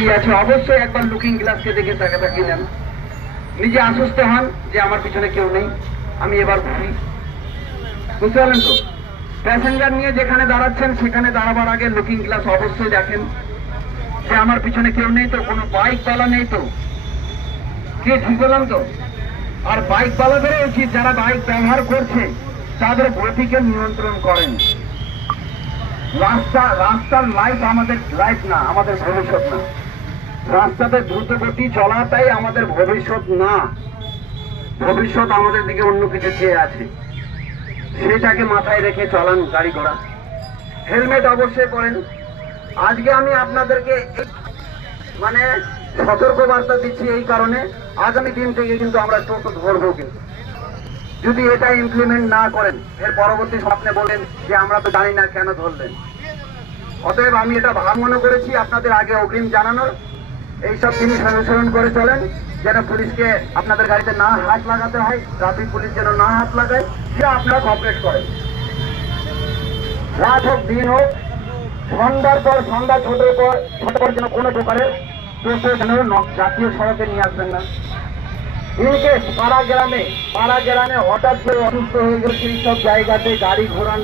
দাঁড়িয়ে আছে, অবশ্যই একবার লুকিং গ্লাসকে দেখে তাকে তাকিয়ে নেন, নিজে আশ্বস্ত হন যে আমার পিছনে কেউ নেই, আমি এবার ঘুরি। বুঝতে পারলেন তো? প্যাসেঞ্জার নিয়ে যেখানে দাঁড়াচ্ছেন সেখানে দাঁড়াবার আগে লুকিং গ্লাস অবশ্যই দেখেন যে আমার পিছনে কেউ নেই তো, কোনো বাইক চালা নেই তো, কে, ঠিক বললাম তো? আর বাইক চালাদেরও উচিত যারা বাইক ব্যবহার করছে তাদের গতিকে নিয়ন্ত্রণ করেন। রাস্তার লাইফ আমাদের লাইফ না, আমাদের ভবিষ্যৎ না। রাস্তাতে দ্রুত গতি চলাটাই আমাদের ভবিষ্যৎ না, ভবিষ্যৎ আমাদের দিকে অন্য কিছু চেয়ে আছে, সেটাকে মাথায় রেখে চলান গাড়ি ঘোড়া। হেলমেট অবশ্যই পরেন। আজকে আমি আপনাদেরকে মানে সতর্ক বার্তা দিচ্ছি এই কারণে, আগামী দিন থেকে কিন্তু আমরা টোটো ধরবো, কিন্তু যদি এটা ইমপ্লিমেন্ট না করেন এর পরবর্তী স্বপ্নে বলেন যে আমরা তো জানি না কেন ধরলেন। অতএব আমি এটা ভাব মনে করেছি আপনাদের আগে অগ্রিম জানানোর, এইসব জিনিস অনুসরণ করে চলেন, যেন পুলিশকে আপনাদের গাড়িতে না হাত লাগাতে হয়, ট্রাফিক পুলিশ যেন না হাত লাগায়, সেটা আপনারা কপারেট করেন। রাত হোক দিন হোক, সন্ধ্যার পর সন্ধ্যা ছোটের পর যেন কোনো প্রকারের টোটো যেন জাতীয় সড়কে নিয়ে আসবেন না। ইনকেস পাড়া গ্রামে হঠাৎ করে অসুস্থ হয়ে গেলে সেই সব জায়গাতে গাড়ি ঘোড়া